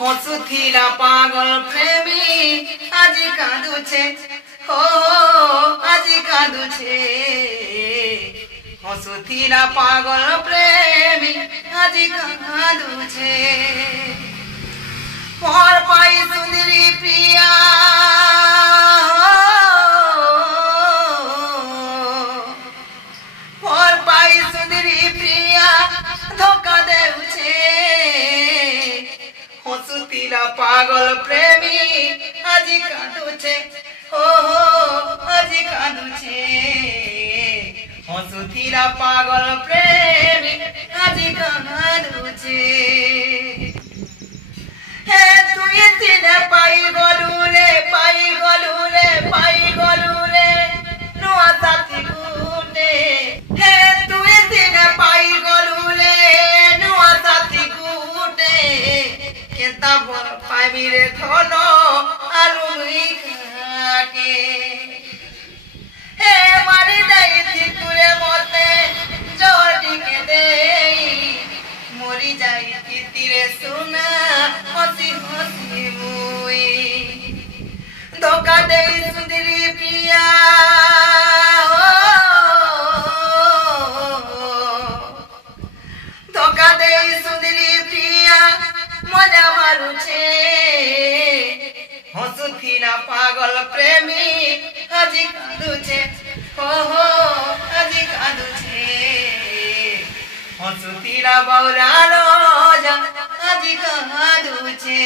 हसुथिला पागल प्रेमी আজি কাঁদুছে हो আজি কাঁদুছে हसुथिला पागल प्रेमी আজি কাঁদুছে पर पाई सुंदरी प्रिया पर पाई सुंदरी प्रिया धोखा देउछे हसुथिला पागल प्रेमी আজি कांदुछे हो আজি कांदुछे हसुथिला पागल प्रेमी আজি कांदुछे हे तुई तिने पाई गलु रे नुआ साथी गुटे हे तुई तिने पाई गलु रे नुआ साथी गुटे केता भर पाइबी रे धन आलुई खाके हे मारी देई थी तुरे मते जोड़ी के देई मोरी जाई थी तीरे सुना हसी हसी मुई धोखा देई सुंदरी प्रिया धोखा देई सुंदरी प्रिया मजा मारुछे हसुथिला पागल प्रेमी আজি कांदुछे हो আজি कांदुछे हसुथिला बौरालो আজি कांदुछे।